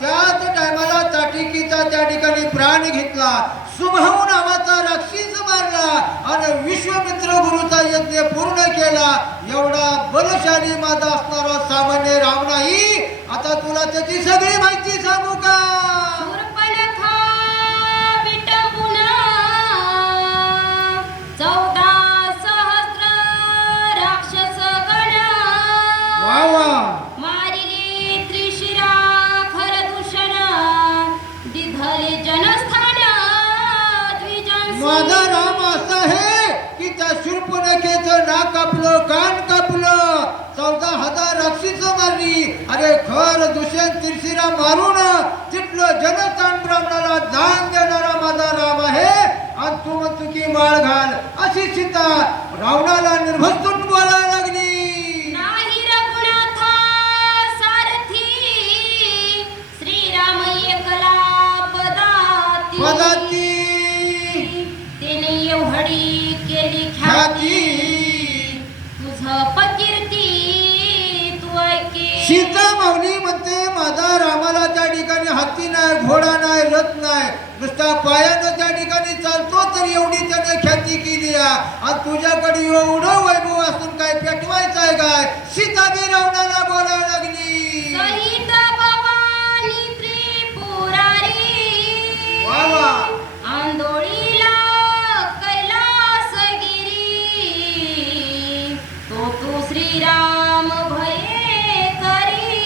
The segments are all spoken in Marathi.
त्याच टायमाला चाटिकीचा त्या ठिकाणी प्राण घेतला, सुभाऊ नावाचा राक्षस मारला आणि विश्वमित्र गुरुचा यज्ञ पूर्ण केला. एवढा बलशाली माझा असणारा सामान्य राम नाही. आता तुला त्याची सगळी माहिती सांगू का? माझा राम असा आहे की त्या शूर्पणखेचं नाक कापलं, कान कापलं, 14,000 राक्षस मारली. अरे खर दुष्यंत तिरशिरा मारून तिथलं जनस्थान ब्राह्मणाला दान देणारा माझा राम आहे. आणि तू म्हणतो की माळ घाल अशी सीता रावणाला निर्भस्तून बोलायला लागली. पदाती केली ख्याती तुझ पकीर्ती तू ऐके. सीता माऊली म्हणते माझा रामाला त्या ठिकाणी हत्ती नाही, घोडा नाही, रथ नाही, नुसता पायानं त्या ठिकाणी चालतो तर एवढी त्याने ख्याती केली आहे. आणि तुझ्याकडे एवढं वैभव असून काय पेटवायचं आहे काय? सीता बी रावणाला बोलायला लागली. वा वा. आंदोळीला तू श्रीराम भये करी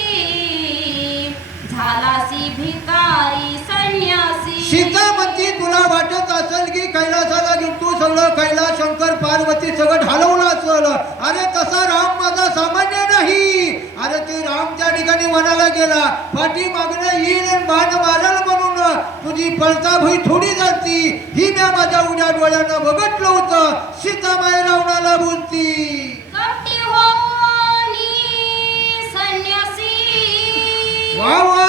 झालासी भिकारी संन्यासी. सीता म्हणती तुला वाटत असेल की कैलासाला घेऊन तू सगळं कैलास शंकर पार्वती सगळं ढालवलं असेल. अरे तसा राम माझा सामान्य नाही. अरे ते राम त्या ठिकाणी वनाला गेला, पाठी मागणं येईल आणि बाण मारल म्हणून तुझी पळता भई थोडी जाती. ही मी माझ्या उड्या डोळ्यानं बघितलं होतं. सीतामाई रावणाला बोलती. वा वा.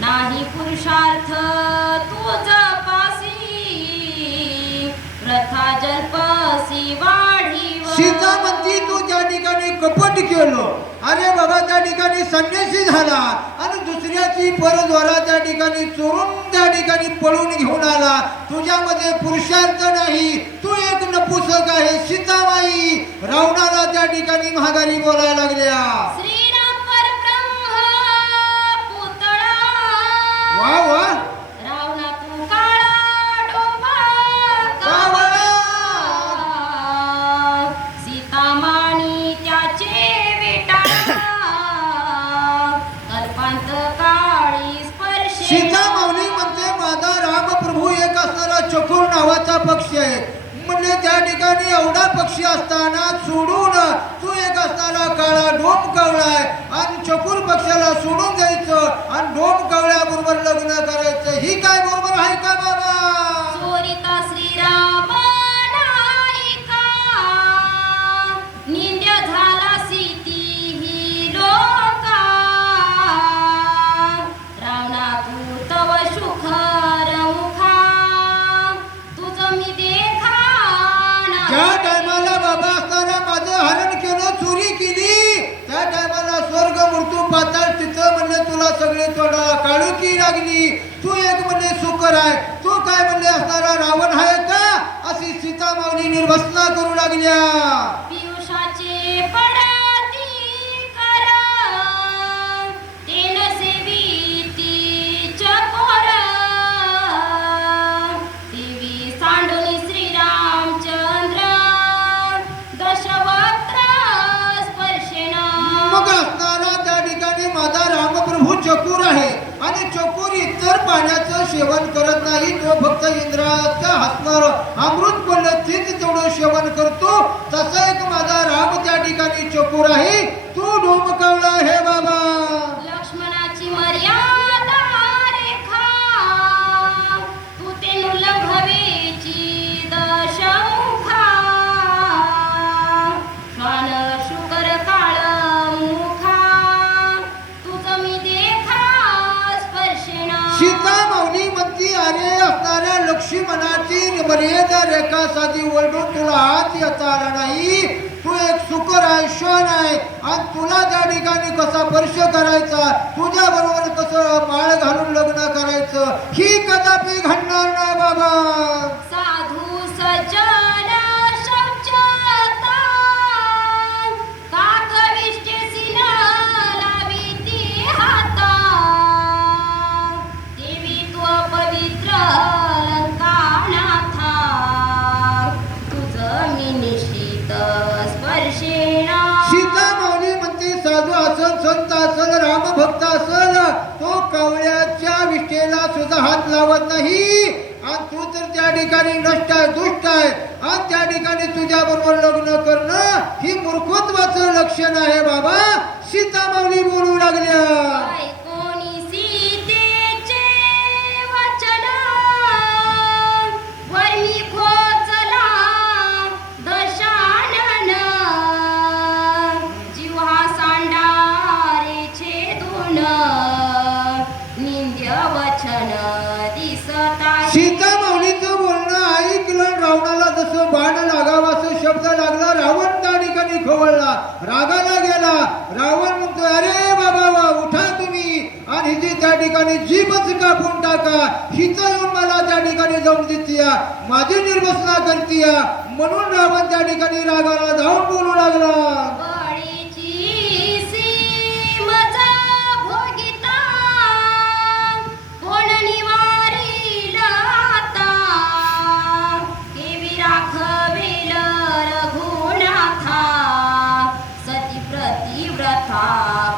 नाही पुरुषार्थ तुझा पासी प्रथा जल्पसी वाढी. सीता म्हणती तू त्या ठिकाणी कपट केलं. अरे बाबा त्या ठिकाणी संन्यासी झाला आणि दुसऱ्याची परद्वारा त्या ठिकाणी चोरून त्या ठिकाणी पळून घेऊन आला. तुझ्यामध्ये पुरुषार्थ नाही, तू एक नपुसक आहे. सीतामाई रावणाला त्या ठिकाणी महागारी बोलायला लागल्या. श्रीराम परब्रह्म पुतळा वा वा. रावणा तू काळा डोंबा कावळा. सीतामाणी त्याचे कल्पांत काळी स्पर्श. सीता माऊली म्हणते माझा राम प्रभू एक असणारा चकोर नावाचा पक्षी आहे. म्हणजे त्या ठिकाणी एवढा पक्षी असताना सोडून तू एक असणारा काळा डोम कावळाय आणि चकोर पक्षाला सोडून द्यायचं आणि डोम कावळ्याबरोबर लग्न करायचं. ही काय बरोबर आहे का बाबा? चोरिता श्रीराम नायिका निंद्य झाला सीती ही लोका. रावणा तू तव सुखर मुखा तुझ मी देखा. ज्या टायमाला बाबा असताना माझं हरण केलं, चोरी केली, त्या टायमाला स्वर्ग मृत्यू पाताळ तिथं म्हणले तुला सगळे काळुकी लागली. तू एक म्हणले सुकर आहे, तू काय म्हणले असणारा रावण आहे का? अशी सीता माऊली निर्भसना करू लागल्या. पियुषाचे पडती कर तेन सेविती चकोर. देवी सांडुनी श्रीरामचंद्र दशवक्त्र स्पर्शेन. मग असणारा त्या ठिकाणी माझा रामप्रभू चकोर आहे आणि चकोर इतर पाण्याचं सेवन करत नाही. तो फक्त इंद्राच्या हसणार अमृत बोललं तीच तेवढं सेवन करतो. तसा एक माझा राम त्या ठिकाणी चकोर आहे. तू डोमकावला हे बाबा. लक्ष्मणाची मर्यादा रेखा तू ते नुलंघवेची दशमुखा. श्वान शुकर काळ मुखा तुझ मी देखा स्पर्शेन. सीता माऊली म्हणती अरे असणाऱ्या लक्ष्मणाची मर्यादा रेखा साधी ओळखून तुला हात येता आला नाही. तू एक सुकर आहे, श्वान आहे आणि तुला त्या ठिकाणी कसा स्पर्श करायचा, तुझ्या बरोबर कसं माळ घालून लग्न करायचं, ही कदापि घडणार नाही बाबा. साधू सज्जन शौचता काकविष्टेसी न लाविती हाता देवी तू पवित्र लंकानाथा तुझं मी निश्चित स्पर्शेना. सीता माऊली म्हणते साधू असल, संत असल, रामभक्त असल, तो कवळ्याच्या विष्ठेला सुद्धा हात लावत नाही. आणि तू तर त्या ठिकाणी नष्ट आहे, दुष्ट आहे आणि त्या ठिकाणी तुझ्या बरोबर लग्न करणं ही मूर्खत्वाचं लक्षण आहे बाबा. सीता माऊली बोलू लागल्या. ऐकोनी सीतेचे वचन वर्मी खोचला दशानन जिव्हा सांडारे छेदून निंद्य वचन दिसता. सीता माऊलीचं बोलणं ऐकलं, रावणाला जसं बाण लागावा असं शब्द लागला. रावण त्या ठिकाणी खवळला, रागाला गेला. रावण म्हणतो अरे बाबा वा, उठा तुम्ही आणि हिची त्या ठिकाणी जीभच कापून टाका. हिचं येऊन मला त्या ठिकाणी जाऊन देतीया, माझी निर्वसना करतीया. म्हणून रावण त्या ठिकाणी रागाला धावून बोलू लागला. बळीची सीमजा भोगिता कोण निवारील आता केवी राखवेल रघुनाथा सती प्रतिव्रता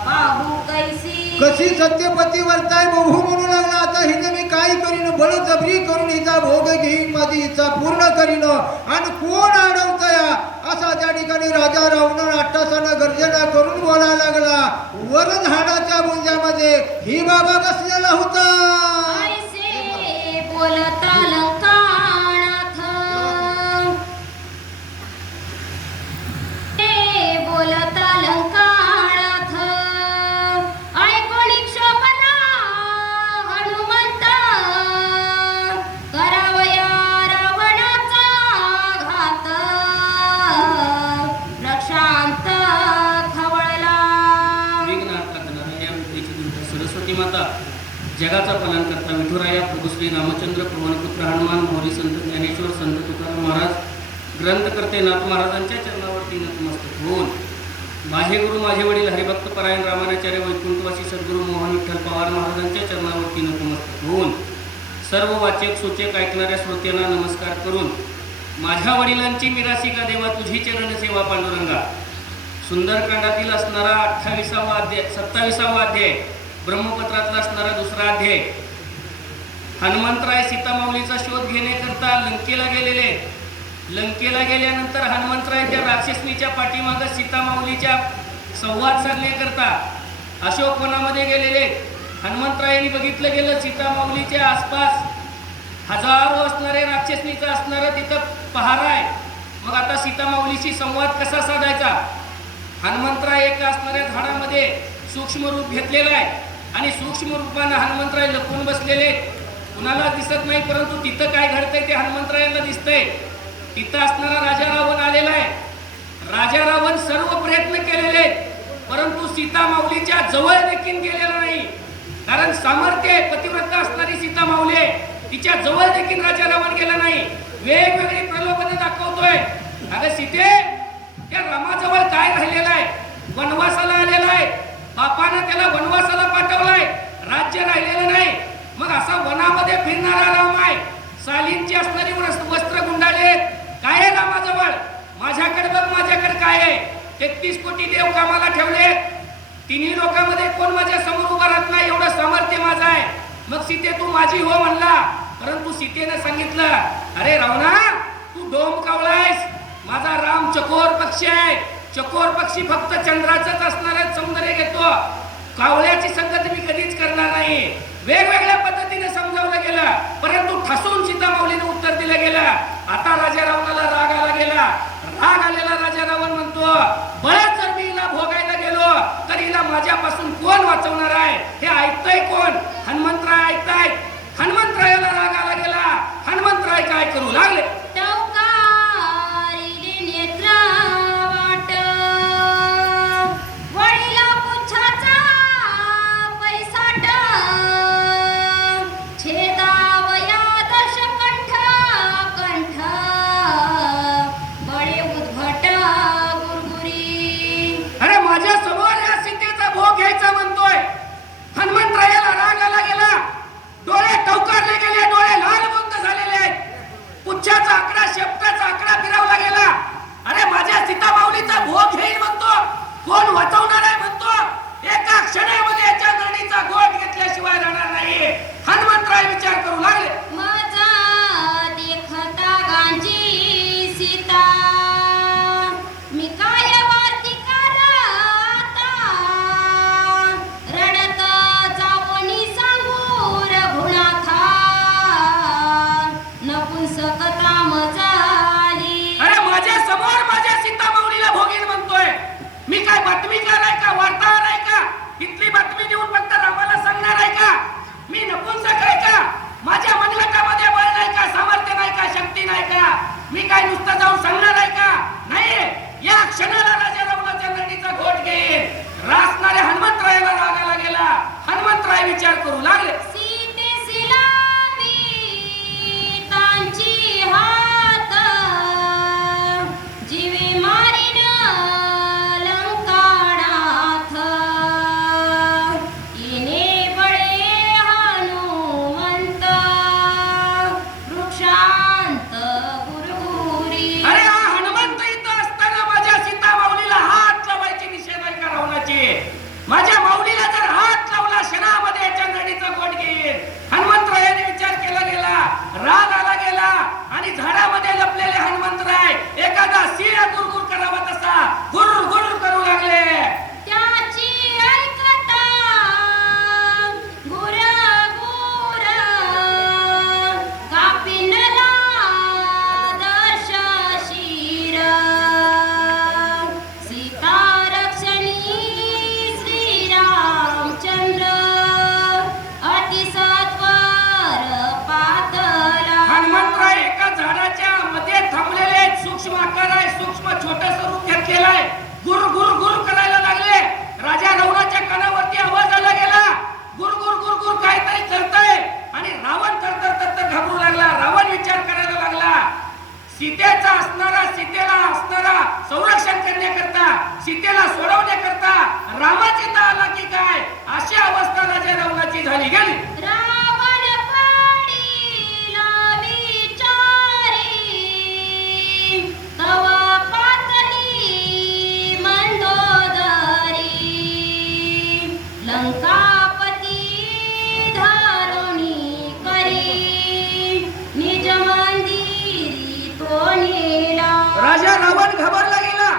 पाहू कैसी. कशी सत्यपती वर्ताय बहू म्हणू लागला. आता हिने मी काय करीन, बळजबरी करून हिचा भोग घेईन, माझी इच्छा पूर्ण करीन. आणि कोण अडवतया असा त्या ठिकाणी राजा रावण अट्टासानं गर्जना करून बोलायला लागला. वर झाडाच्या बुंजामध्ये ही बाबा बसलेला होता. ऐसे बोलता लंकानाथ ते बोलता लंकानाथ ऐकोनी क्षोभला हनुमंत करावया रावणाचा घात रक्षांत खवळला. विघ्नार्थ करणारा या विद्येची दुर्गा सरस्वती माता, जगाचा पालन करता विठुराया, प्रभू श्री रामचंद्र, पवनपुत्र हनुमान, मोरी संत ज्ञानेश्वर, संत तुकाराम महाराज, ग्रंथकर्ते नाथ महाराजांच्या चरणावरती नतमस्तक होऊन, माझे गुरु माझे वडील हरिभक्त परायण रामानाचार्य वैकुंठवासी सद्गुरू मोहन विठ्ठल पवार महाराजांच्या चरणावरती नतमस्तक होऊन, सर्व वाचक सूचक ऐकणाऱ्या श्रोत्यांना नमस्कार करून, माझ्या वडिलांची मिरासी का देवा तुझी चरण सेवा पांडुरंगा, सुंदरकांडातील असणारा 28वा अध्याय 27वा अध्याय, ब्रह्मपत्रातला असणारा दुसरा अध्याय, हनुमंतराय सीतामाऊलीचा शोध घेण्याकरता लंकेला गेलेले. लंकेला गेल्यानंतर हनुमंतराय त्या राक्षसनीच्या पाठीमागं सीतामाऊलीच्या संवाद साधण्याकरता अशोकवनामध्ये गेलेले. हनुमंतरायांनी बघितलं गेलं सीतामाऊलीच्या आसपास हजारो असणारे राक्षसनीचं असणारं तिथं पहारा आहे. मग आता सीतामाऊलीशी संवाद कसा साधायचा. हनुमंतराय एका असणाऱ्या झाडामध्ये सूक्ष्म रूप घेतलेलं आहे आणि सूक्ष्म रूपानं हनुमंतराय लपून बसलेले, कुणाला दिसत नाही. परंतु तिथं काय घडतंय ते हनुमंतरायांना दिसतंय. तिथं असणारा राजा रावण आलेला आहे. राजा रावण सर्व प्रयत्न केलेले परंतु सीता माऊलीच्या जवळ देखील गेलेला नाही. कारण सामर्थ्य पतिव्रता असणारी सीता माऊली आहे, तिच्या जवळ देखील राजा रावण गेला नाही. वेगवेगळी प्रलोभने दाखवतोय. अगं सीते, त्या रामाजवळ काय राहिलेलं आहे, वनवासाला आलेला आहे, बापानं त्याला वनवासाला पाठवलाय, राज्य राहिलेलं नाही. मग असा वनामध्ये फिरणारा राम आहे, सालींची असणारी वस्त्र गुंडाळे, काय आहे रामाजवळ, माझ्याकडे बघ, माझ्याकडे काय आहे, 33 कोटी देव कामाला ठेवले, तिन्ही लोकांमध्ये कोण माझ्या समोर उभा राहत नाही, एवढं सामर्थ्य माझं आहे. मग सीते तू माझी हो म्हणला, परंतु सीतेने सांगितलं, अरे रावणा तू डोम कावळायस, माझा राम चकोर पक्षी आहे. चकोर पक्षी फक्त चंद्राचंच असणारं सौंदर्य घेतो, कावळ्याची संगत मी कधीच करणार नाही. वेगवेगळ्या पद्धतीने समजावलं गेलं परंतु ठसून सीतामाऊलीने उत्तर दिलं गेलं. आता राजा रावणाला राग आला गेला. राग आलेला राजा रावण म्हणतो, बळच जर मी हिला भोगायला गेलो तर हिला माझ्यापासून कोण वाचवणार आहे, हे ऐकतंय कोण, हनुमंतराय ऐकतायत. हनुमंतरायाला राग आला गेला. हनुमंतराय काय करू लागले, टवकारिले नेत्र वाट छोटस रूप घेतलेलं आहे. गुर गुर गुर करायला लागले. राजा रावणाच्या कानावरती आवाज आला गेला, गुर गुर गुर गुर काहीतरी करतंय. आणि रावण तर घाबरू लागला. रावण विचार करायला लागला, सीतेचा असणारा संरक्षण करण्याकरता, सीतेला सोडवण्याकरता रामाची इथं आला की काय, अशी अवस्था राजा रावणाची झाली गेली. रावण पडिला विचारी, तवा पातळी मंदोदरी. लंकापती धारुणी करी, निज मंदिरी तो नेला. राजा रावण घाबरला गेला.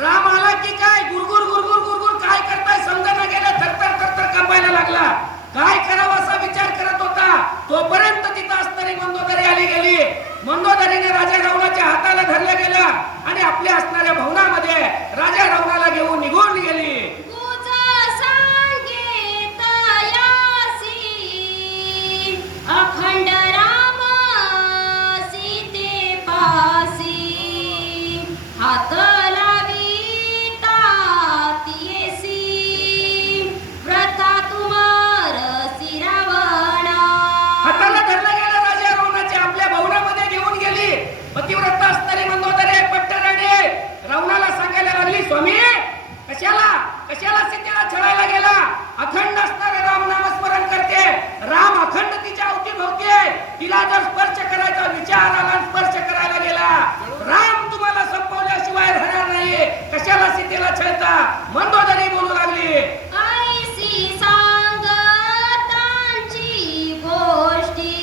राम आला की काय, गुरगुर गुरगुर गुरगुर काय करताय समजायला गेला. थरथर कापायला लागला. काय करावं असा विचार करत होता. तोपर्यंत तिथं असणारी मंदोदरी आली गेली. मंदोदरीने राजा रावणाच्या हाताला धरलं गेलं आणि आपल्या असणाऱ्या भवनामध्ये राजा रावणाला घेऊन निघून गेली. तुझा सांगेत यासी, अखंड राम सीते पासी. हात लाविता येसी, प्रथा तुमार रावणा. हाताला धरलं गेलं राजा रावणाच्या आपल्या भवनामध्ये घेऊन गेली. पतिव्रता असणारी मंदोदरी पट्टराणी रावणाला सांगायला लागली, स्वामी कशाला सीतेला छळायला गेला. अखंड असणारे राम नामस्मरण करते. राम अखंड तिच्या अवतीभोवती आहे. तिला जर स्पर्श करायचा विचार आला, स्पर्श करायला गेला, राम तुम्हाला संपवल्याशिवाय राहणार नाही. कशाला सीतेला छळता. मंदोदरी बोलू लागली, ऐसी सांगतांची गोष्टी,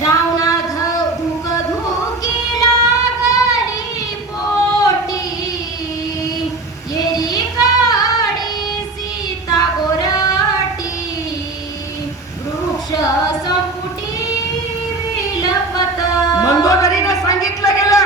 रावणा धुक धुकी लागली पोटी. येरी काडी सीता गोरटी, वृक्ष संपुटी विलपत. मंदोदरीनं सांगितलं गेलं.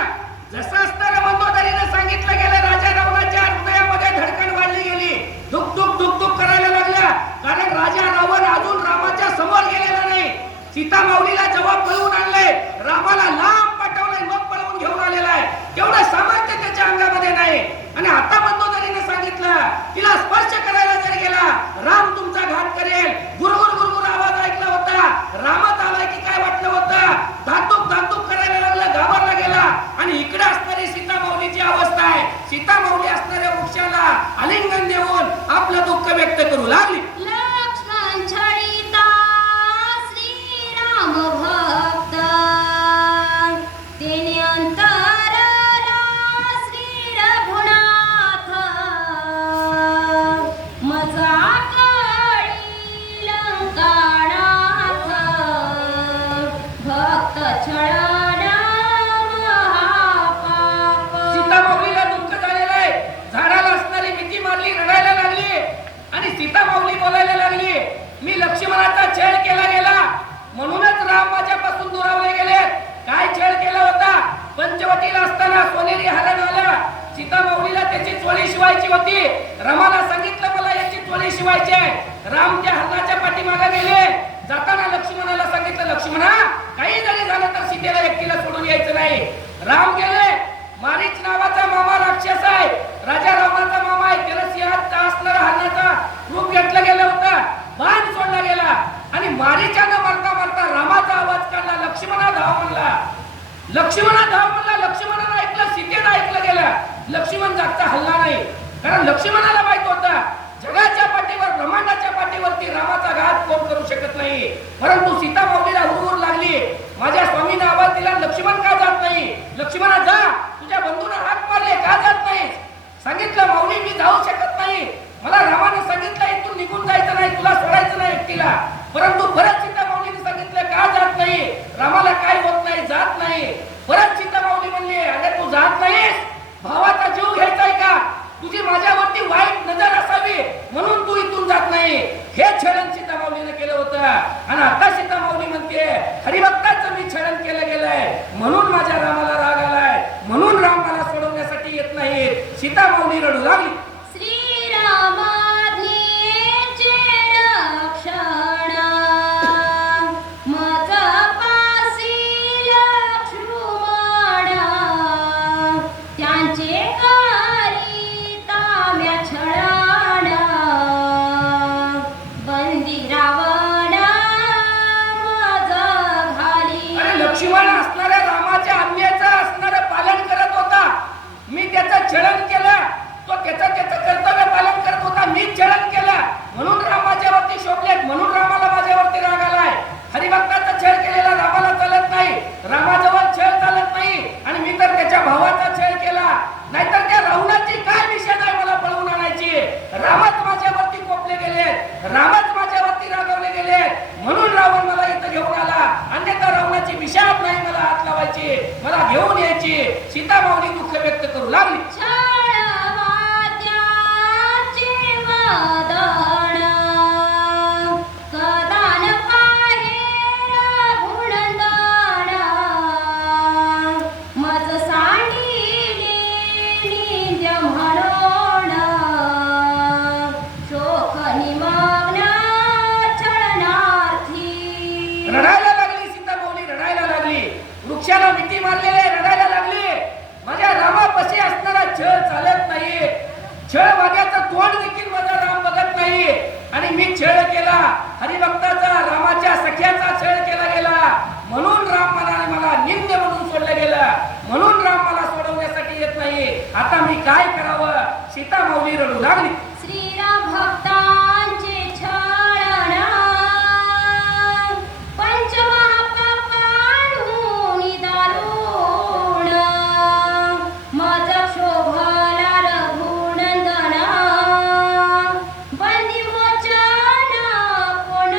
जसं असताना मंदोदरीनं सांगितलं गेलं, राजा रावणाच्या हृदयामध्ये धडकन वाढली गेली. धुक धुक धुक धुक करायला लागल्या. कारण राजा रावण अजून रामाच्या समोर गेलेला नाही. सीता माऊलीला जेव्हा पळवून आणले, रामाला लांब पाठवलंय, मग पळवून घेऊन आलेला आहे. तेवढं सामर्थ्य त्याच्या अंगामध्ये नाही. आणि आता मंदोदरीने सांगितलं, तिला स्पर्श करायला जर गेला, राम तुमचा घात करेल. गुरगुर गुरगुर आवाज ऐकला होता. रामच आलाय की काय वाटलं होतं. धातूक करायला लागलं, घाबरला गेला. आणि इकडे असणारी सीता माऊलीची अवस्था आहे. सीता माऊली असणाऱ्या वृक्षाला आलिंगन देऊन आपलं दुःख व्यक्त करू लागली. लक्ष्मण छळिता श्रीराम भक्त, तेने अंतरला श्री रघुनाथ. मजा कळी लंकानाथ, भक्त छळणा महापाप. सीता माऊलीला दुःख झालेलं आहे. झाडाला असणारी भीती मारली, रडायला लागली. आणि सीता माऊली बोलायला लागली, मी लक्ष्मणाचा छळ केला गेला म्हणूनच राम माझ्यापासून दुरावले गेले. काय छळ केला होता. पंचवटीला असताना सोनेरी हरण आलं. सीता माऊलीला त्याची चोळी शिवायची होती. रामाला सांगितलं मला याची चोळी शिवायची आहे. राम त्या हरणाच्या पाठीमागे गेले. जाताना लक्ष्मणाला सांगितलं, लक्ष्मणा काही जरी झालं तर सीतेला एकटीला सोडून यायचं नाही. राम गेले. मारीच नावाचा मामा राक्षस आहे, राजा रावणाचा मामा आहे. त्याला सिंहात असणारा हरणाचा रूप घेतलं गेलं होतं. बाण सोडला गेला आणि मारीच्यानं मारता मारता रामाचा आवाज काढला, लक्ष्मणा धाव म्हणला. लक्ष्मणानं ऐकलं, सीतेनं ऐकलं गेलं. लक्ष्मण जागता हल्ला नाही. कारण लक्ष्मणाला माहित होता जगाच्या पाठीवर, ब्रह्मांडाच्या पाठीवरती रामाचा घात कोण करू शकत नाही. परंतु सीता माऊलीला हुरहुर लागली. माझ्या स्वामीने आवाज दिला, लक्ष्मण का जात नाही. लक्ष्मणा जा, तुझ्या बंधूने हात मारले, का जात नाही. सांगितलं, माऊली मी जाऊ शकत नाही. मला रामाने सांगितलं इथून निघून जायचं नाही, तुला सोडायचं नाही एकटीला. परंतु परत सीता माऊलीने सांगितलं का जात नाही. रामाला काय होत नाही, जात नाही. परत सीता माऊली म्हणली, अरे तू जात नाहीस, भावाचा जीव घ्यायचाय का. तुझी माझ्यावरती वाईट नजर असावी म्हणून तू इथून जात नाही. हे छळण सीता माऊलीने केलं होतं. आणि आता सीता माऊली म्हणते, हरिभक्ताचं मी छळण केलं गेलंय म्हणून माझ्या रामाला राग आलाय, म्हणून राम मला सोडवण्यासाठी येत नाही. सीता माऊली रडू लागली. श्रीरामाज्ञेचे रक्षण, मज पासी लक्ष्मण. त्या व्यक्त करू लागली. छळवाद्याचे वदन कदान पाहेर गुणंदन मज सांडिले निंद्य म्हणून शोक निमग्न छळनार्थी. रडायला लागली सीता माऊली, रडायला लागली. वृक्षाला मिठी मारलेले रडायला लागली. माझ्या रामापाशी असणारा छळ चालत नाही. छळवाद्याचं तोंड देखील माझा राम बघत नाही. आणि मी छळ केला, हरिभक्ताचा, रामाच्या सख्याचा छळ केला गेला. म्हणून राम मला निंद्य म्हणून सोडलं गेलं. म्हणून राम मला सोडवण्यासाठी येत नाही. आता मी काय करावं? सीता माऊली रडू लागली. श्रीराम भक्तांचे छळण पंचमहापापांहून दारुण मज शोभला रघुनंदन बंदी मोचन कोण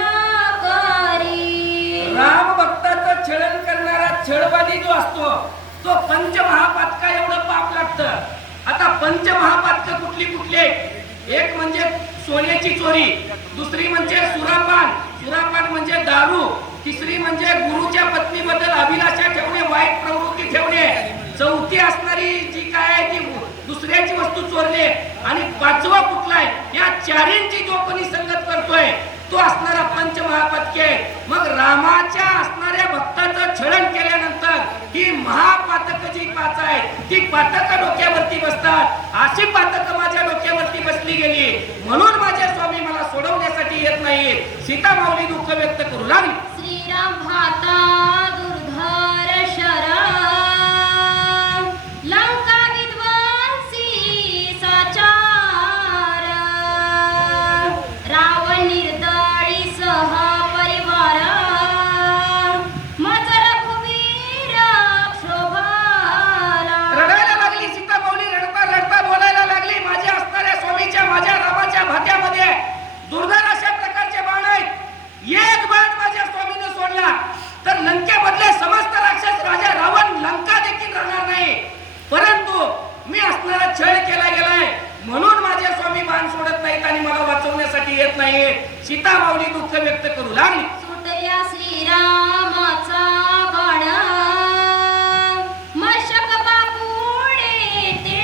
करी. राम भक्ताचं छळण करणारा छळवादी जो असतो तो पंचमहापातका एवढं पाप लागतं. आता पंचमहापातक कुठली कुठली? एक म्हणजे सोन्याची चोरी, दुसरी म्हणजे सुरापान म्हणजे दारू, तिसरी म्हणजे गुरुच्या पत्नीबद्दल अभिलाषा ठेवणे, वाईट प्रवृत्ती ठेवणे, चौथी असणारी जी काय आहे ती दुसऱ्याची वस्तू चोरणे, आणि पाचवा कुठला आहे? या चारींची जो कोणी संगत करतोय तो असणारा पंचमहापातके. मग रामाच्या असणाऱ्या भक्ताचं छळण केल्यानंतर ही महापातक जी पाच आहे ती पातक डोक्यावरती बसतात. अशी पातक माझ्या डोक्यावरती बसली गेली. म्हणून माझे स्वामी मला सोडवण्यासाठी येत नाही. सीता माऊली दुःख व्यक्त करू लागली. श्रीराम भाता दुर्धर शरण लंका विध्वंसी साचार रावण निर्दळी सह परिवार मज रघुवीर क्षोभला. रडायला लागली सीता माऊली. रडता रडता बोलायला लागली. माझ्या असणाऱ्या स्वामीच्या, माझ्या रामाच्या भात्यामध्ये दुर्धर अशा प्रकारचे बाण आहेत. एक बाण माझ्या स्वामीने सोडला तर लंकेमधले समस्त राक्षस राजा रावण लंका देखील राहणार नाही. परंतु मी असणारा छळ केला गेलाय म्हणून माझे स्वामी बाण सोडत नाहीत आणि मला वाचवण्यासाठी येत नाहीत. सीता माऊली दुःख व्यक्त करू लागली. सुटया श्रीरामाचा बाण मशक बापुडे ते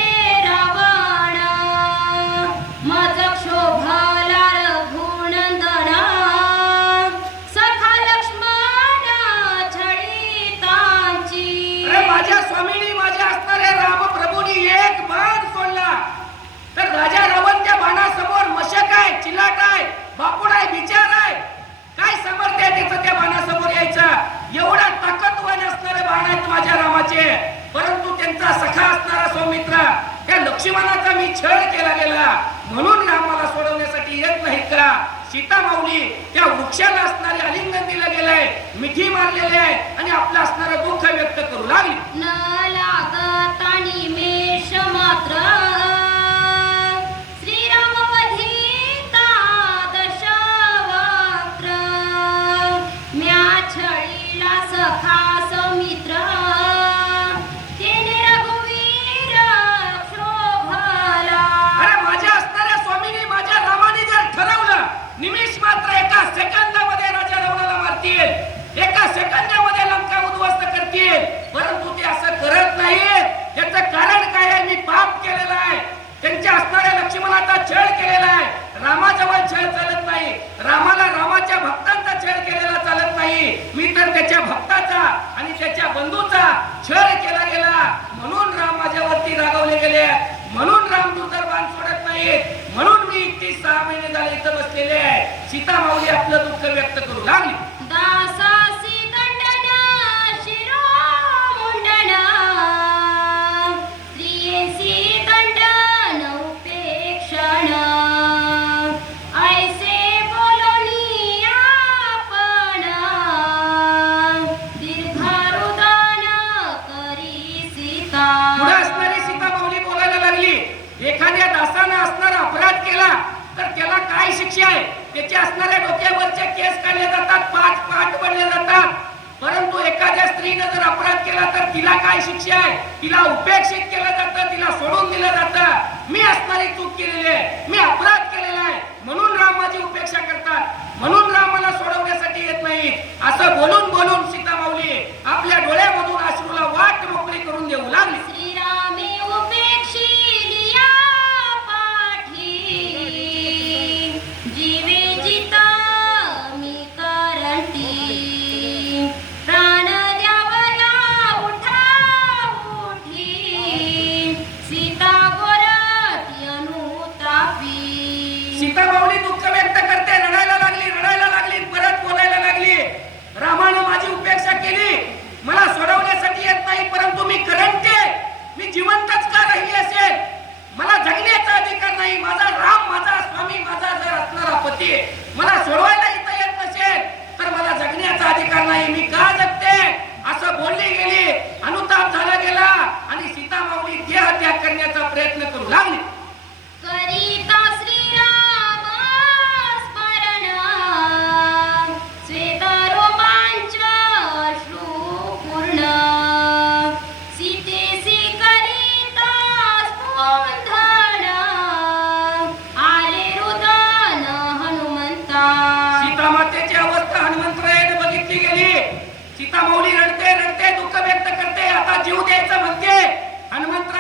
रावण मज क्षोभला रघुनंदन सखा लक्ष्मण छळितांची. अरे माझ्या स्वामीनी, माझ्या असणाऱ्या रामप्रभूंनी एक बाण सोडला तर राजा रावण त्या बाणासमोर मशक आहे, चिलाट आहे, बापूड आहे, विचार आहे. काय समर्थ आहे त्याचं त्या बाणासमोर यायचा? एवढा ताकदवान असणारे बाण आहेत माझ्या रामाचे. परंतु त्यांचा सखा असणारा सौमित्र, त्या लक्ष्मणाचा मी छळ केला गेला म्हणून राम मला सोडवण्यासाठी येत नाही का? सीता माऊली त्या वृक्षाला असणारे आलिंगन दिलं गेलंय, मिठी मारलेले आहे आणि आपलं असणारं दुःख व्यक्त करू लागली. न लागता निमेष मात्र श्रीराम वधिता दशवक्त्र म्या छळीला सखा सौमित्र तेने रघुवीर क्षोभला. अरे माझ्या असणाऱ्या स्वामीने, माझ्या रामाने जर ठरवलं निमिष मात्र एका सेकंदामध्ये राजा रावणाला मारतील, एका सेकंदामध्ये लंका उद्ध्वस्त करतील, परंतु ते असं करत नाहीत. याचं कारण काय आहे? मी पाप केलेला आहे, त्यांच्या असणाऱ्या लक्ष्मणाचा छळ केलेला आहे. रामाजवळ छळ चालत नाही, रामाला रामाच्या भक्तांचा छळ केलेला चालत नाही. मी तर त्याच्या भक्ताचा आणि त्याच्या बंधूचा छळ केला गेला म्हणून राम माझ्यावरती रागावले गेले, म्हणून राम दुर्धर बाण सोडत नाहीत, म्हणून मी 6 महिने झाले इथं बसलेले आहे. सीता माऊली आपलं दुःख व्यक्त करू लागली. दासासी दंडन शिरोमुंडन स्त्रियेसी दंडन उपेक्षण ऐसे बोलोनी आपण दीर्घरुदन करी सीता. पुढे असणारी सीता माऊली बोलायला लागली. एखाद्या दासानं असणारा अपराध केला तर त्याला काय शिक्षा आहे? त्याच्या असणाऱ्या डोक्यावरचे केस काढले जातात, 5 पाट पडले जातात. परंतु एखाद्या स्त्रीने जर अपराध केला तर तिला काय शिक्षा आहे? तिला उपेक्षित केलं जातं, तिला सोडून दिलं जातं. मी असणारी चूक केलेली आहे, मी अपराध केलेला आहे, म्हणून राम माझी उपेक्षा करतात, म्हणून राम मला सोडवण्यासाठी येत नाहीत, असं बोलून बोलून सीता माऊली आपल्या डोळ्यामधून अश्रूला वाट मोकळी करून देऊ लागली. श्रीरामे उपेक्षिलिया पाठी, जीवे जिता मी करंती, प्राण द्यावया उठा उठी, सीता गोरती अनुतापी. सीता माऊली दुःख व्यक्त करते, रडायला लागली, परत बोलायला लागली. रामाने माझी उपेक्षा केली, मला सोडवण्यासाठी येत नाही, परंतु मी करंटे, मी जिवंतच का राहिली असेल? मला जगण्याचा अधिकार नाही. माझा राम, माझा स्वामी, माझा जर असणारा पती मला सोडवायला इथं येत नसेल तर मला जगण्याचा अधिकार नाही. मी का जगते असं बोलली गेली. अनुताप झाला गेला आणि सीता माऊली देहत्याग करण्याचा प्रयत्न करू लागली. करिता श्रीराम स्मरण, श्वेतरोमांच अश्रुपूर्ण, सीतेसी करिता स्पंदन, आले रुदन हनुमंता. सीता मातेची अवस्था हनुमंतरायाने बघितली गेली. सीता माऊली रडते दुःख व्यक्त करते, आता जीव द्यायचं म्हणते. हनुमंत